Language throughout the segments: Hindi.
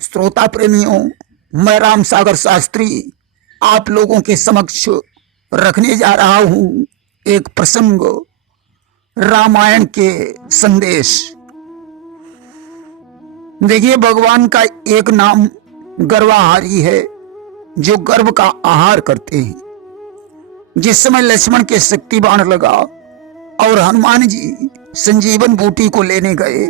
श्रोता प्रेमियों, मैं राम सागर शास्त्री आप लोगों के समक्ष रखने जा रहा हूं एक प्रसंग, रामायण के संदेश। देखिए, भगवान का एक नाम गर्वाहारी है, जो गर्व का आहार करते हैं। जिस समय लक्ष्मण के शक्ति बाण लगा और हनुमान जी संजीवन बूटी को लेने गए,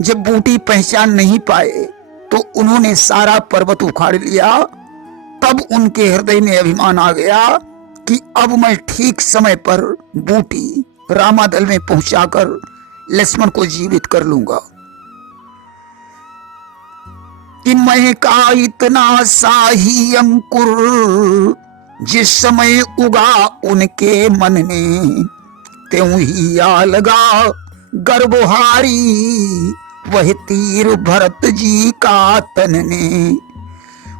जब बूटी पहचान नहीं पाए तो उन्होंने सारा पर्वत उखाड़ लिया। तब उनके हृदय में अभिमान आ गया कि अब मैं ठीक समय पर बूटी रामादल में पहुंचाकर लक्ष्मण को जीवित कर लूंगा। कि मैं का इतना शाही अंकुर जिस समय उगा उनके मन में, त्यों ही आ लगा गर्भहारी वह तीर भरत जी का तन में।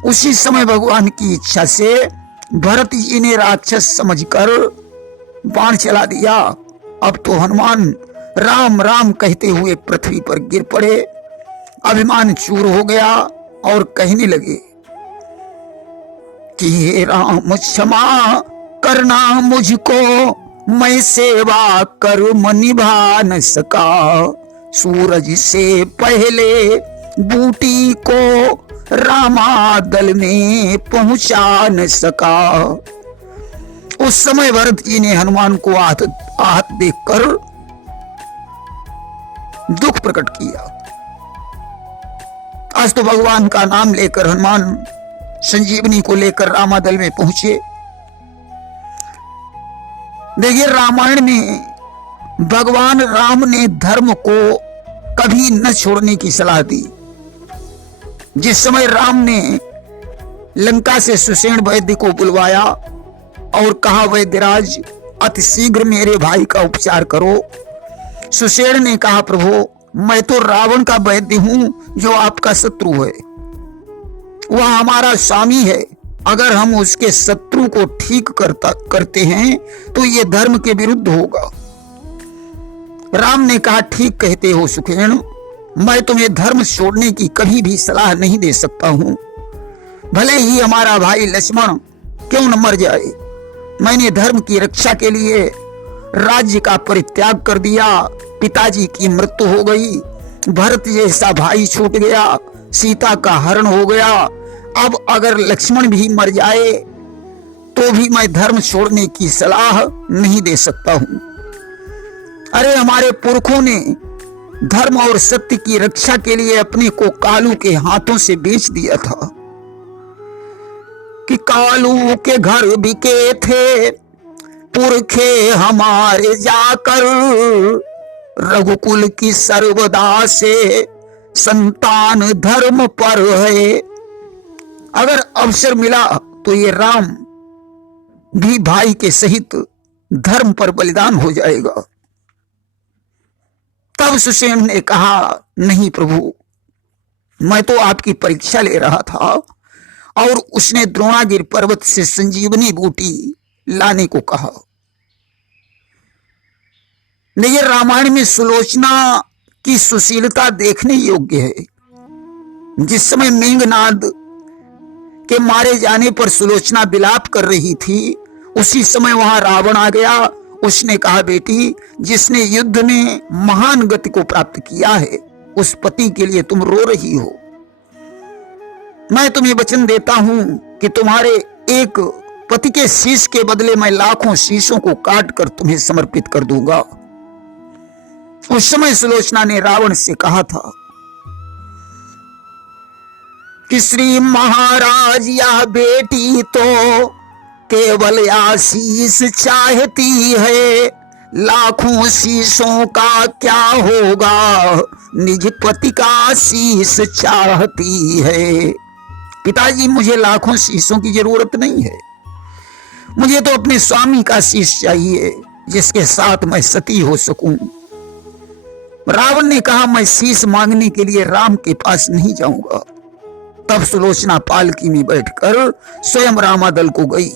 उसी समय भगवान की इच्छा से भरत जी ने राक्षस समझकर बाण चला दिया। अब तो हनुमान राम राम कहते हुए पृथ्वी पर गिर पड़े। अभिमान चूर हो गया और कहने लगे कि हे राम, क्षमा करना मुझको, मैं सेवा कर्म निभा न सका। सूरज से पहले बूटी को रामादल में पहुंचा न सका। उस समय भरत जी ने हनुमान को आहत देखकर दुख प्रकट किया। आज तो भगवान का नाम लेकर हनुमान संजीवनी को लेकर रामादल में पहुंचे। देखिए, रामायण में भगवान राम ने धर्म को कभी न छोड़ने की सलाह दी। जिस समय राम ने लंका से सुषेण वैद्य को बुलवाया और कहा, वैद्यराज अति शीघ्र मेरे भाई का उपचार करो। सुषेण ने कहा, प्रभु मैं तो रावण का वैद्य हूं जो आपका शत्रु है। वह हमारा स्वामी है। अगर हम उसके शत्रु को ठीक करते हैं तो यह धर्म के विरुद्ध होगा। राम ने कहा, ठीक कहते हो सुषेण, मैं तुम्हें धर्म छोड़ने की कभी भी सलाह नहीं दे सकता हूं। भले ही हमारा भाई लक्ष्मण क्यों न मर जाए, मैंने धर्म की रक्षा के लिए राज्य का परित्याग कर दिया। पिताजी की मृत्यु हो गई, भरत जैसा भाई छूट गया, सीता का हरण हो गया। अब अगर लक्ष्मण भी मर जाए तो भी मैं धर्म छोड़ने की सलाह नहीं दे सकता हूं। अरे, हमारे पुरखों ने धर्म और सत्य की रक्षा के लिए अपने को कालू के हाथों से बेच दिया था। कि कालू के घर बिके थे पुरखे हमारे जाकर, रघुकुल की सर्वदा से संतान धर्म पर है। अगर अवसर मिला तो ये राम भी भाई के सहित धर्म पर बलिदान हो जाएगा। तब सुषेण ने कहा, नहीं प्रभु, मैं तो आपकी परीक्षा ले रहा था। और उसने द्रोणागिरि पर्वत से संजीवनी बूटी लाने को कहा। ये रामायण में सुलोचना की सुशीलता देखने योग्य है। जिस समय मेघनाद के मारे जाने पर सुलोचना विलाप कर रही थी, उसी समय वहां रावण आ गया। उसने कहा, बेटी, जिसने युद्ध में महान गति को प्राप्त किया है, उस पति के लिए तुम रो रही हो। मैं तुम्हें वचन देता हूं कि तुम्हारे एक पति के शीश के बदले मैं लाखों शीशों को काट कर तुम्हें समर्पित कर दूंगा। उस समय सुलोचना ने रावण से कहा था कि श्री महाराज, यह बेटी तो केवल आशीष चाहती है, लाखों शीशों का क्या होगा, निज पति का शीश चाहती है। पिताजी, मुझे लाखों शीशों की जरूरत नहीं है। मुझे तो अपने स्वामी का शीश चाहिए, जिसके साथ मैं सती हो सकूं। रावण ने कहा, मैं शीश मांगने के लिए राम के पास नहीं जाऊंगा। तब सुलोचना पालकी में बैठकर स्वयं रामादल को गई।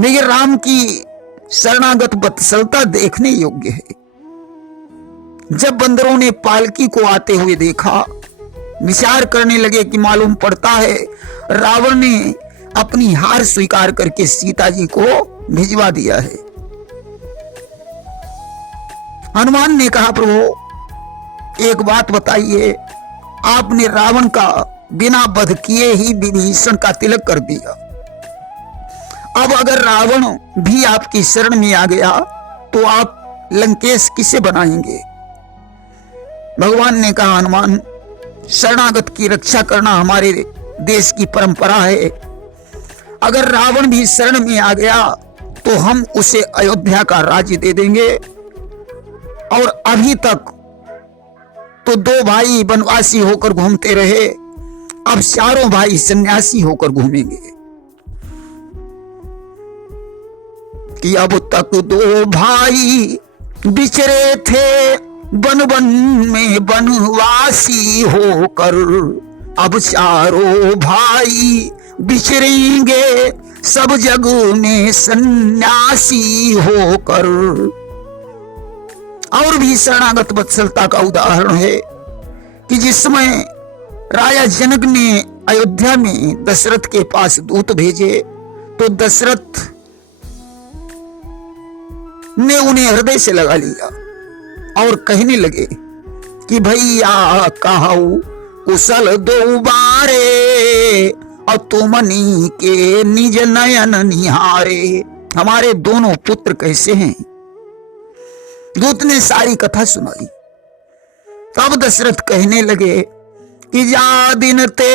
देखिए, राम की शरणागत वत्सलता देखने योग्य है। जब बंदरों ने पालकी को आते हुए देखा, विचार करने लगे कि मालूम पड़ता है रावण ने अपनी हार स्वीकार करके सीता जी को भिजवा दिया है। हनुमान ने कहा, प्रभु एक बात बताइए, आपने रावण का बिना वध किए ही विभीषण का तिलक कर दिया। अब अगर रावण भी आपकी शरण में आ गया तो आप लंकेश किसे बनाएंगे? भगवान ने कहा, हनुमान, शरणागत की रक्षा करना हमारे देश की परंपरा है। अगर रावण भी शरण में आ गया तो हम उसे अयोध्या का राज्य दे देंगे। और अभी तक तो 2 भाई वनवासी होकर घूमते रहे, अब 4 भाई सन्यासी होकर घूमेंगे। कि अब तक 2 भाई बिछड़े थे वन वन में वनवासी होकर, अब 4 भाई बिछड़ेंगे सब जग में सन्यासी होकर। और भी शरणागत वत्सलता का उदाहरण है कि जिस समय राजा जनक ने अयोध्या में दशरथ के पास दूत भेजे तो दशरथ ने उन्हें हृदय से लगा लिया और कहने लगे कि भैया कहू कुशल 2 बारे और तुमनी के निज नयन निहारे। हमारे दोनों पुत्र कैसे हैं? दूत ने सारी कथा सुनाई। तब दशरथ कहने लगे कि जा दिन ते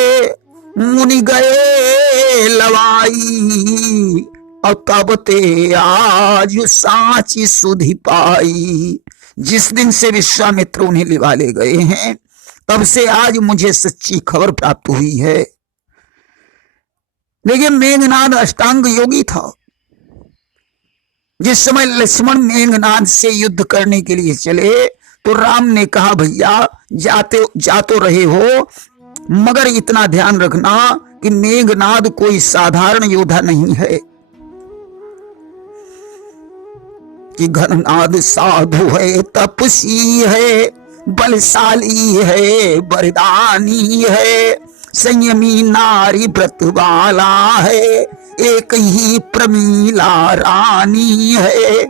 मुनि गए लवाई, और तब ते आज साची सुधि पाई। जिस दिन से विश्वामित्र उन्हें लिवा ले गए हैं तब से आज मुझे सच्ची खबर प्राप्त हुई है। लेकिन मेघनाद अष्टांग योगी था। जिस समय लक्ष्मण मेघनाद से युद्ध करने के लिए चले तो राम ने कहा, भैया जा तो रहे हो, मगर इतना ध्यान रखना कि मेघनाद कोई साधारण योद्धा नहीं है, कि घननाद साधु है, तपसी है, बलशाली है, वरदानी है, संयमी नारी व्रत वाला है, एक ही प्रमीला रानी है।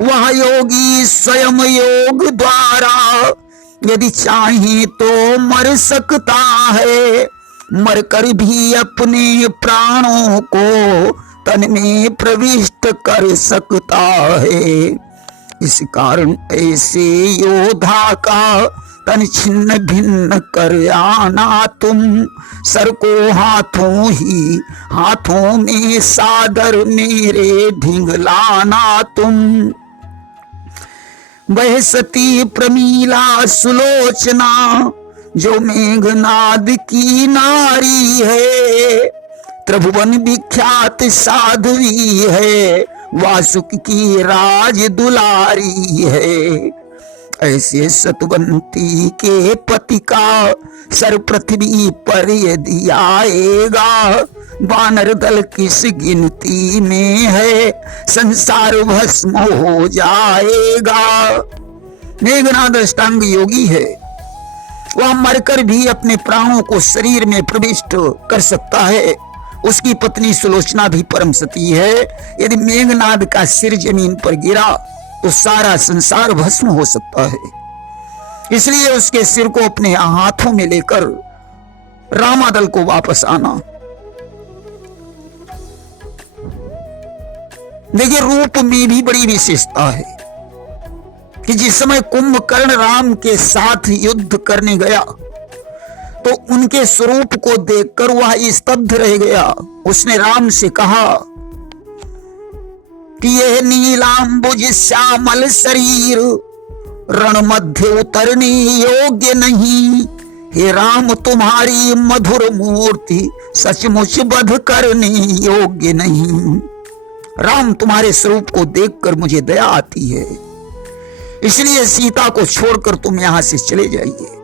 वह योगी स्वयं योग द्वारा यदि चाहे तो मर सकता है, मरकर भी अपने प्राणों को तन में प्रविष्ट कर सकता है। इस कारण ऐसे योद्धा का तन छिन्न भिन्न कर आना तुम, सर को हाथों में सादर मेरे ढिंगलाना तुम। वह सती प्रमीला सुलोचना जो मेघनाद की नारी है, त्रिभुवन विख्यात साध्वी है, वासुकी की राज दुलारी है। ऐसे सतवंती के पति का सर पृथ्वी पर यदि आएगा, वानर दल किस गिनती में है, संसार भस्म हो जाएगा। मेघनाद अष्टांग योगी है, वह मरकर भी अपने प्राणों को शरीर में प्रविष्ट कर सकता है। उसकी पत्नी सुलोचना भी परम सती है। यदि मेघनाद का सिर जमीन पर गिरा तो सारा संसार भस्म हो सकता है। इसलिए उसके सिर को अपने हाथों में लेकर रामादल को वापस आना। देखिए, रूप में भी बड़ी विशेषता है कि जिस समय कुंभकर्ण राम के साथ युद्ध करने गया तो उनके स्वरूप को देखकर वह स्तब्ध रह गया। उसने राम से कहा कि यह नीलांबुज श्यामल शरीर रण मध्य उतरने योग्य नहीं। हे राम, तुम्हारी मधुर मूर्ति सचमुच वध करने योग्य नहीं। राम, तुम्हारे स्वरूप को देखकर मुझे दया आती है, इसलिए सीता को छोड़कर तुम यहां से चले जाइए।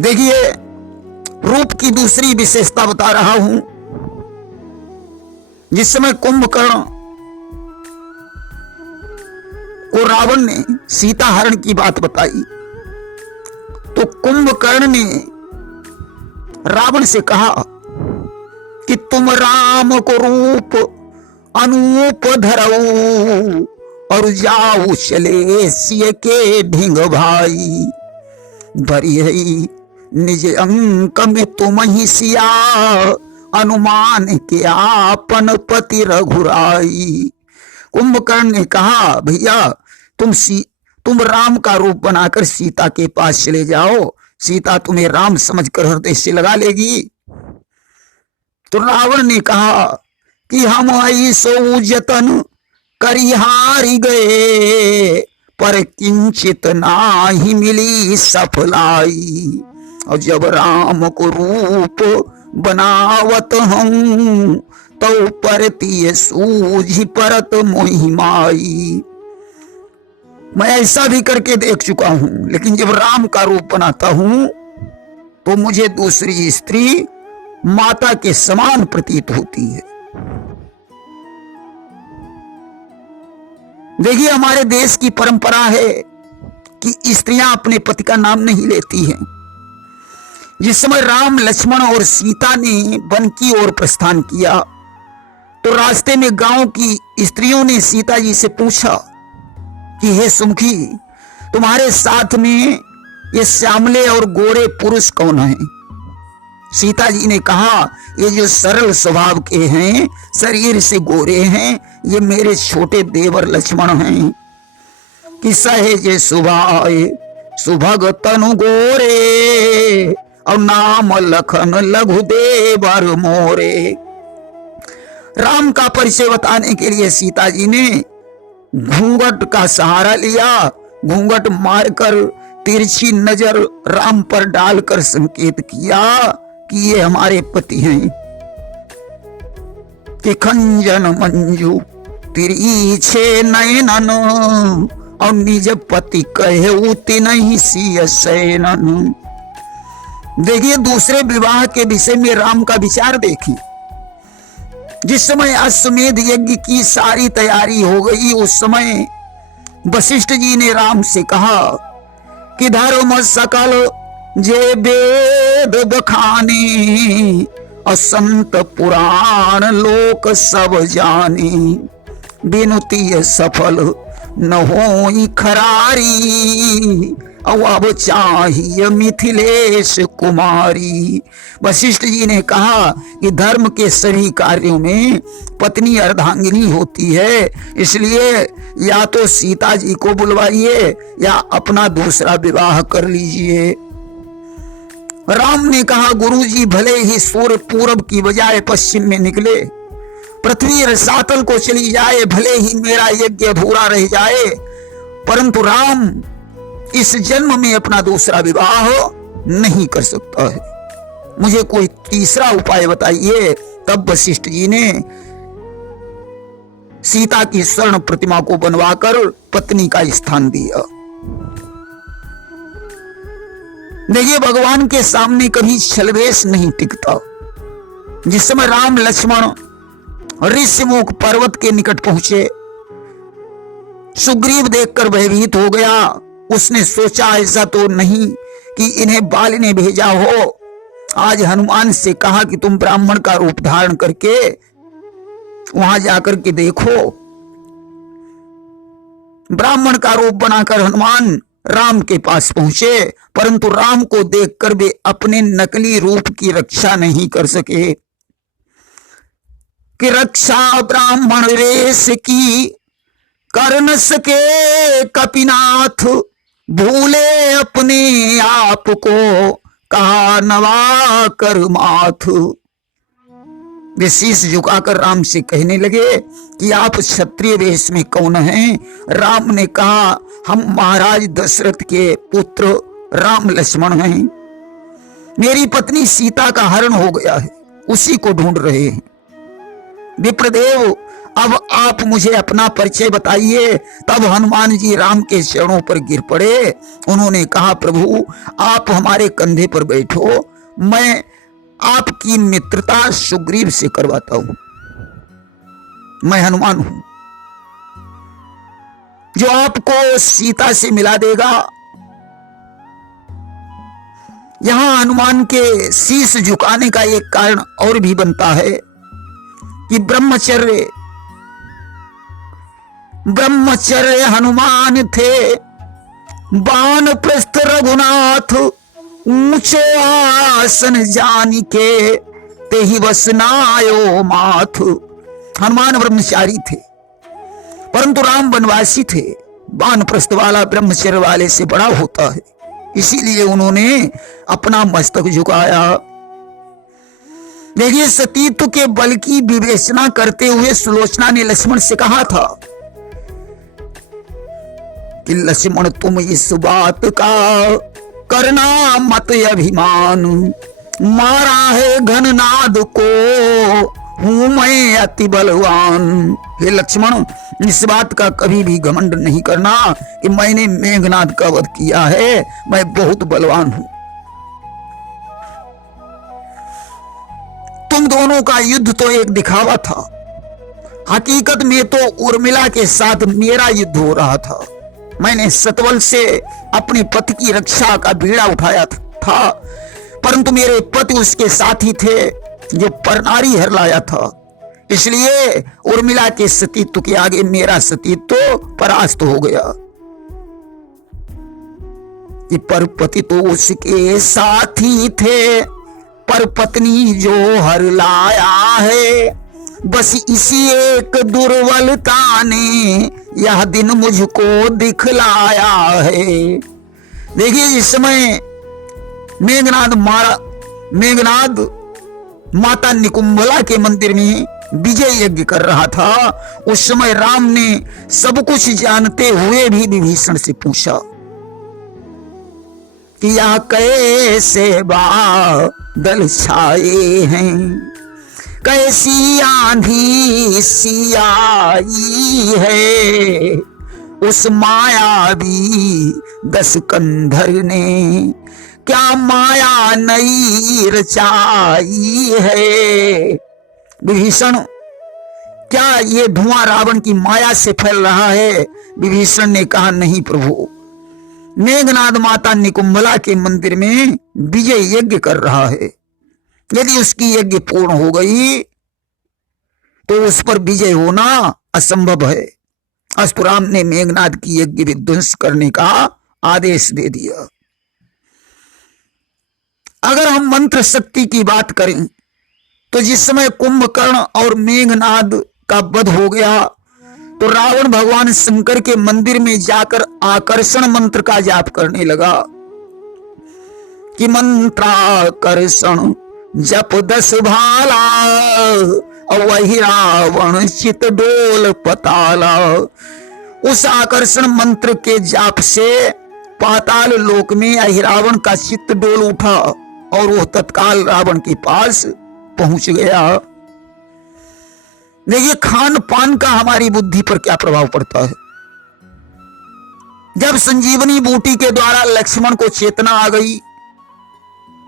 देखिए, रूप की दूसरी विशेषता बता रहा हूं। जिस समय कुंभकर्ण को रावण ने सीता हरण की बात बताई तो कुंभकर्ण ने रावण से कहा कि तुम राम को रूप अनूप धरऊ और जाऊ चले सिय के ढिंग भाई भरी निज अंक में तुम ही सिया अनुमान के आपन पति रघुराई। कुंभकर्ण ने कहा भैया तुम राम का रूप बनाकर सीता के पास चले जाओ, सीता तुम्हें राम समझकर हृदय से लगा लेगी। तो रावण ने कहा कि हम ऐसो जतन करिहारी गए पर किंचित नाही मिली सफलाई। और जब राम को रूप बनावत हूं तो परती सूझी परत मोहिमाई। मैं ऐसा भी करके देख चुका हूं, लेकिन जब राम का रूप बनाता हूं तो मुझे दूसरी स्त्री माता के समान प्रतीत होती है। देखिए, हमारे देश की परंपरा है कि स्त्रियां अपने पति का नाम नहीं लेती हैं। जिस समय राम, लक्ष्मण और सीता ने वन की ओर प्रस्थान किया तो रास्ते में गांव की स्त्रियों ने सीता जी से पूछा कि हे सुमुखी, तुम्हारे साथ में ये श्यामले और गोरे पुरुष कौन हैं? सीता जी ने कहा, ये जो सरल स्वभाव के हैं, शरीर से गोरे हैं, ये मेरे छोटे देवर लक्ष्मण हैं। कि सहेज सुभाए सुभग तनु गोरे और नाम लखन लघु देवर मोरे। राम का परिचय बताने के लिए सीता जी ने घूंघट का सहारा लिया। घूंघट मारकर तिरछी नजर राम पर डालकर संकेत किया कि ये हमारे पति हैं। कि खंजन मंजू तिरछे नयनन और निज पति कहे उति नहीं सिय सैनन। देखिए, दूसरे विवाह के विषय में राम का विचार देखिए। जिस समय अश्वमेध यज्ञ की सारी तैयारी हो गई, उस समय वशिष्ठ जी ने राम से कहा कि धर्म सकल जे वेद बखाने और संत पुराण लोक सब जाने बिनुती सफल न होई खरारी अब चाहिए मिथिलेश कुमारी। वशिष्ठ जी ने कहा कि धर्म के सभी कार्यों में पत्नी अर्धांगिनी होती है, इसलिए या तो सीता जी को बुलवाइए या अपना दूसरा विवाह कर लीजिए। राम ने कहा, गुरुजी भले ही सूर्य पूरब की बजाय पश्चिम में निकले, पृथ्वी रसातल को चली जाए, भले ही मेरा यज्ञ अधूरा रह जाए, परंतु राम इस जन्म में अपना दूसरा विवाह नहीं कर सकता है। मुझे कोई तीसरा उपाय बताइए। तब वशिष्ठ जी ने सीता की स्वर्ण प्रतिमा को बनवाकर पत्नी का स्थान दिया। देखिए, भगवान के सामने कभी छलवेश नहीं टिकता। जिस समय राम, लक्ष्मण ऋषिमुख पर्वत के निकट पहुंचे, सुग्रीव देखकर भयभीत हो गया। उसने सोचा ऐसा तो नहीं कि इन्हें बाल ने भेजा हो। आज हनुमान से कहा कि तुम ब्राह्मण का रूप धारण करके वहां जाकर के देखो। ब्राह्मण का रूप बनाकर हनुमान राम के पास पहुंचे, परंतु राम को देखकर वे अपने नकली रूप की रक्षा नहीं कर सके। कि रक्षा ब्राह्मण रेश की कर न सके कपिनाथ, भूले अपने आप को कहा नवा कर माथ। वे शीश झुकाकर राम से कहने लगे कि आप क्षत्रिय वेश में कौन हैं? राम ने कहा, हम महाराज दशरथ के पुत्र राम लक्ष्मण हैं। मेरी पत्नी सीता का हरण हो गया है, उसी को ढूंढ रहे हैं। विप्रदेव, अब आप मुझे अपना परिचय बताइए। तब हनुमान जी राम के चरणों पर गिर पड़े। उन्होंने कहा, प्रभु आप हमारे कंधे पर बैठो, मैं आपकी मित्रता सुग्रीव से करवाता हूं। मैं हनुमान हूं। जो आपको सीता से मिला देगा। यहां हनुमान के शीश झुकाने का एक कारण और भी बनता है कि ब्रह्मचर्य हनुमान थे, वानप्रस्थ रघुनाथ, ऊंचो आसन जानी के, ते ही वसनायो माथ। हनुमान ब्रह्मचारी थे, परंतु राम वनवासी थे। वानप्रस्थ वाला ब्रह्मचर्य वाले से बड़ा होता है, इसीलिए उन्होंने अपना मस्तक झुकाया। देखिए, सतीत्व के बल की विवेचना करते हुए सुलोचना ने लक्ष्मण से कहा था कि लक्ष्मण तुम इस बात का करना मत अभिमान, मारा है घननाद को हूं मैं अति बलवान। हे लक्ष्मण, इस बात का कभी भी घमंड नहीं करना कि मैंने मेघनाद का वध किया है, मैं बहुत बलवान हूं। तुम दोनों का युद्ध तो एक दिखावा था, हकीकत में तो उर्मिला के साथ मेरा युद्ध हो रहा था। मैंने सतबल से अपने पति की रक्षा का बीड़ा उठाया था, परंतु मेरे पति उसके साथी थे जो परनारी हर लाया था। इसलिए उर्मिला के सतीत्व के आगे मेरा सतीत्व परास्त हो गया। कि पर पति तो उसके साथी थे, पर पत्नी जो हर लाया है, बस इसी एक दुर्बलता ने यह दिन मुझको दिखलाया है। देखिए, इस समय मेघनाद माता निकुंभला के मंदिर में विजय यज्ञ कर रहा था। उस समय राम ने सब कुछ जानते हुए भी विभीषण से पूछा कि यह कैसे बादल छाए हैं, कैसी आंधी सी आई है, उस मायावी दस कंधर ने क्या माया नई रचाई है। विभीषण, क्या ये धुआं रावण की माया से फैल रहा है? विभीषण ने कहा, नहीं प्रभु, मेघनाद माता निकुंभला के मंदिर में विजय यज्ञ कर रहा है। यदि उसकी यज्ञ पूर्ण हो गई तो उस पर विजय होना असंभव है। अस्तु राम ने मेघनाद की यज्ञ विध्वंस करने का आदेश दे दिया। अगर हम मंत्र शक्ति की बात करें तो जिस समय कुंभकर्ण और मेघनाद का वध हो गया तो रावण भगवान शंकर के मंदिर में जाकर आकर्षण मंत्र का जाप करने लगा कि मंत्राकर्षण जप 10 भाला, और वही रावण चित डोल पताला। उस आकर्षण मंत्र के जाप से पाताल लोक में अहिरावण का चित्त डोल उठा और वह तत्काल रावण के पास पहुंच गया। देखिए, खान पान का हमारी बुद्धि पर क्या प्रभाव पड़ता है। जब संजीवनी बूटी के द्वारा लक्ष्मण को चेतना आ गई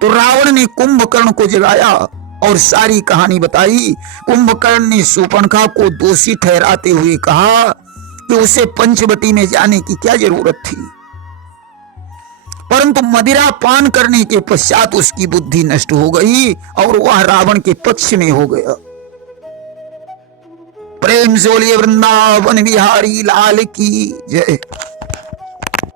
तो रावण ने कुंभकर्ण को जगाया और सारी कहानी बताई। कुंभकर्ण ने शूर्पणखा को दोषी ठहराते हुए कहा कि उसे पंचवटी में जाने की क्या जरूरत थी, परंतु मदिरा पान करने के पश्चात उसकी बुद्धि नष्ट हो गई और वह रावण के पक्ष में हो गया। प्रेम से बोलिए वृंदावन बिहारी लाल की जय।